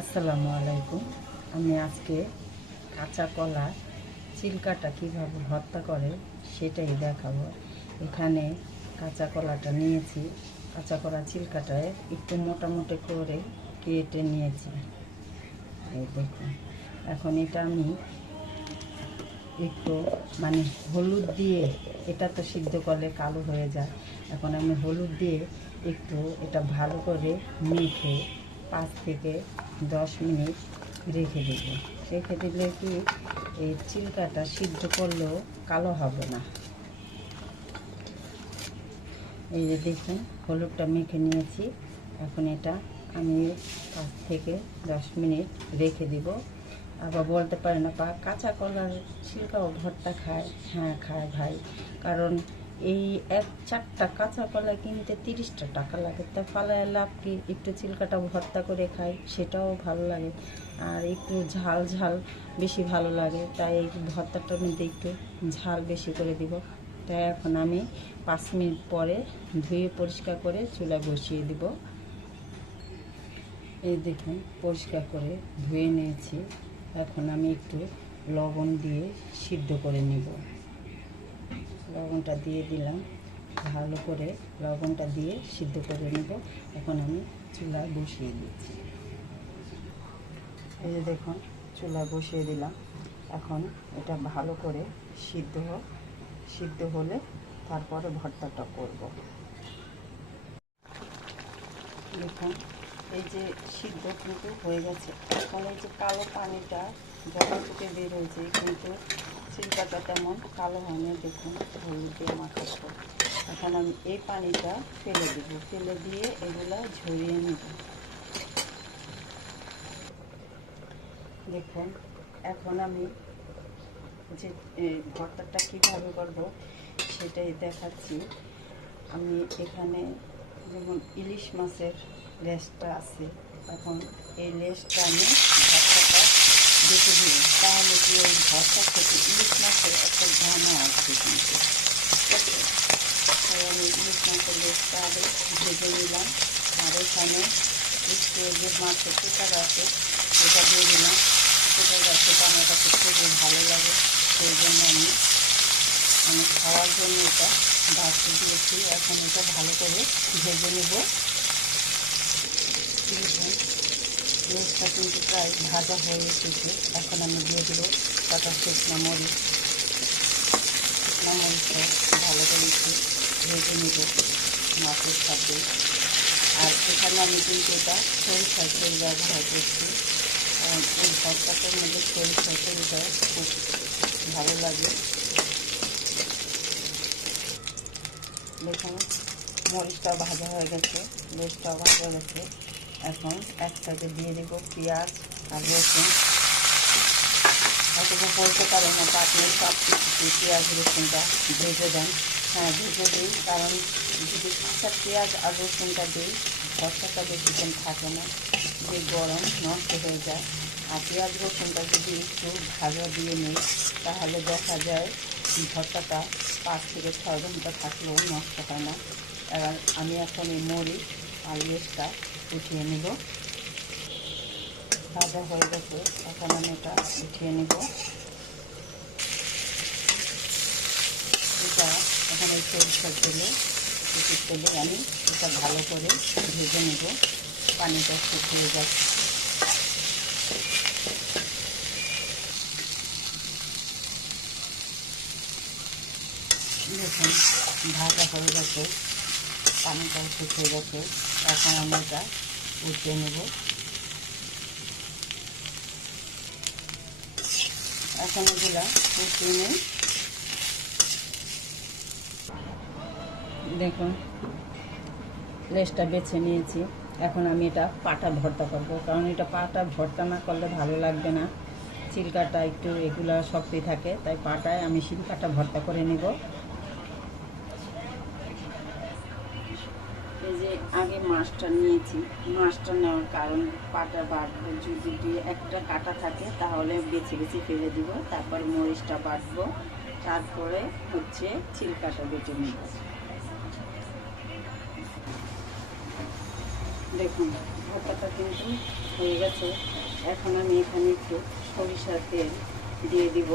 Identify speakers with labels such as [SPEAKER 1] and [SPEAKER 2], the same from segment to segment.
[SPEAKER 1] আসসালামু আলাইকুম। আমি আজকে কাঁচা কলা চিলকাটা কীভাবে হত্যা করে সেটাই দেখাবো। এখানে কাঁচা কলাটা নিয়েছি। কাঁচা কলা চিলকাটায় একটু মোটামুটি করে কেটে নিয়েছি। এই দেখুন। এখন এটা আমি একটু মানে হলুদ দিয়ে, এটা তো সিদ্ধ করলে কালো হয়ে যায়। এখন আমি হলুদ দিয়ে একটু এটা ভালো করে মেখে পাঁচ থেকে দশ মিনিট রেখে দেব। রেখে দিলে কি এই চিলকাটা সিদ্ধ করলেও কালো হবে না। এই যে দেখুন, হলুদটা মেখে নিয়েছি। এখন এটা আমি পাঁচ থেকে দশ মিনিট রেখে দিব। আবার বলতে পারে না পা কাঁচা কলার ছিলকাও ভর্তা খায়। হ্যাঁ খায় ভাই। কারণ এই এক চারটা কাঁচা কলা কিনতে তিরিশটা টাকা লাগে। তা ফালায় লাভ কি একটু চিলকাটা ভর্তা করে খাই, সেটাও ভালো লাগে। আর একটু ঝাল ঝাল বেশি ভালো লাগে, তাই এই ভর্তাটার মধ্যে একটু ঝাল বেশি করে দিব। তাই এখন আমি পাঁচ মিনিট পরে ধুয়ে পরিষ্কার করে চুলা বসিয়ে দিব। এই দেখুন, পরিষ্কার করে ধুয়ে নিয়েছি। এখন আমি একটু লবণ দিয়ে সিদ্ধ করে নেব। লবণটা দিয়ে দিলাম। ভালো করে লবণটা দিয়ে সিদ্ধ করে নেব। এখন আমি চুলা বসিয়ে দিচ্ছি। এই যে দেখুন চুলা বসিয়ে দিলাম। এখন এটা ভালো করে সিদ্ধ হোক, সিদ্ধ হলে তারপরে ভর্তাটা করব। দেখুন, এই যে সিদ্ধ কিন্তু হয়ে গেছে। এখন এই যে কালো পানিটা জল থেকে বের হয়েছে, কিন্তু সিলকাটা তেমন, কালো হয়নি দেখুন, হলুদ দিয়ে মাখাবো। এখন আমি এই পানিটা ফেলে দেব। ফেলে দিয়ে এগুলো ঝরিয়ে নেব। দেখুন, এখন আমি যে ভর্তাটা কীভাবে করব সেটাই দেখাচ্ছি। আমি এখানে যেমন ইলিশ মাছের লেজটা আছে, এখন এই লেজটা আমি ভর্তাটা দেখে তাহলে কি ওই ভর্তা থেকে ইলিশ মাছের একটা ঘানা আছে কিন্তু তাই আমি ইলিশ মাছের লেজটা আগে ভেজে নিলাম আর এখানে একটু যে মাছের পেটার আছে এটা দিয়ে দিলাম পেটার গাছটা আমার কাছে খুবই ভালো লাগে সেই জন্য আমি আমি খাওয়ার জন্য এটা বাড়তে দিয়েছি এখন এটা ভালো করে ভেজে নেব রোজটা কিন্তু প্রায় ভাজা হয়ে এসেছে এখন আমি দিয়ে দেবো কটা শুকনো মরিচ শুকনো মরিচটা ভালো করে একটু ভেজে নেব মাছের সাথে আর এখানে আমি কিন্তু এটা সরিষার তেল ব্যবহার করছি এই ভর্তাটার মধ্যে সরিষার তেলটা খুব ভালো লাগে দেখুন মরিচটা ভাজা হয়ে গেছে লেজটাও ভাজা হয়ে গেছে। এখন একসাথে দিয়ে দেবো পেঁয়াজ আর রসুন। হয়তো বলতে পারে না আপনি সব পেঁয়াজ, রসুনটা ভেজে দেন। হ্যাঁ ভেজে দিই কারণ যদি কাঁচা পেঁয়াজ আর রসুনটা দিই ভর্তাটা বেশিক্ষণ থাকে না, যে গরম নষ্ট হয়ে যায়। আর পেঁয়াজ, রসুনটা যদি একটু ভাজা দিয়ে নিই, তাহলে দেখা যায় ভর্তাটা পাঁচ থেকে ছয় ঘণ্টা থাকলেও নষ্ট হয় না। এবার আমি এখন এই মরিচ আর লেসটা উঠিয়ে নেব। ভাজা হয়ে গেছে, এখন আমি এটা উঠিয়ে নেব। এটা এখন এই তেলে উচিত তেলে আমি এটা ভালো করে ভেজে নেব। পানিটা শুকিয়ে যাচ্ছে দেখুন, ভাজা হয়ে গেছে। পানিটাও শুকিয়ে গেছে এখন আমি এটা উঠিয়ে নেব। এখন এগুলা উঠিয়ে নেই। দেখুন, লেসটা বেছে নিয়েছি। এখন আমি এটা পাটা ভর্তা করব, কারণ এটা পাটা ভর্তা না করলে ভালো লাগবে না। চিলকাটা একটু এগুলা শক্তি থাকে, তাই পাটায় আমি শিলকাটা ভর্তা করে নেব এই যে আগে মাছটা নিয়েছি। মাছটা নেওয়ার কারণ পাটা বাটবো, যদি একটা কাটা থাকে তাহলে বেছে বেছে ফেলে দিব। তারপর মরিচটা বাটবো। তারপরে হচ্ছে চিলকাটা বেটে নেব। দেখুন, ভর্তাটা কিন্তু হয়ে গেছে। এখন আমি এখানে একটু সরিষার তেল দিয়ে দিব।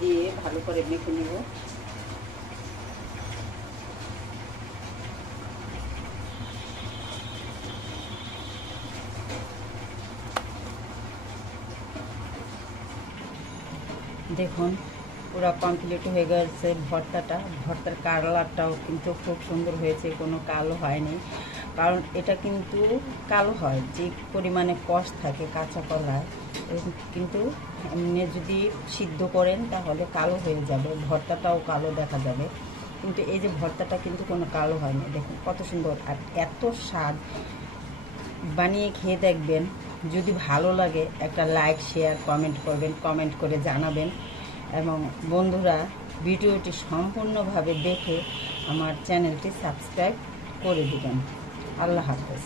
[SPEAKER 1] দিয়ে ভালো করে মেখে নেব। দেখুন, পুরো কমপ্লিট হয়ে গেছে ভর্তাটা। ভর্তার কালারটাও কিন্তু খুব সুন্দর হয়েছে, কোনো কালো হয়নি। কারণ এটা কিন্তু কালো হয়, যে পরিমাণে কষ থাকে কাঁচা কলায় কিন্তু এমনি যদি সিদ্ধ করেন তাহলে কালো হয়ে যাবে, ভর্তাটাও কালো দেখা যাবে। কিন্তু এই যে ভর্তাটা কিন্তু কোনো কালো হয়নি, দেখুন কত সুন্দর। আর এত স্বাদ, বানিয়ে খেয়ে দেখবেন যদি ভালো লাগে, একটা লাইক শেয়ার কমেন্ট করবেন কমেন্ট করে জানাবেন। এবং বন্ধুরা, ভিডিওটি সম্পূর্ণভাবে দেখে আমার চ্যানেলটি সাবস্ক্রাইব করে দেবেন। আল্লাহ হাফেজ।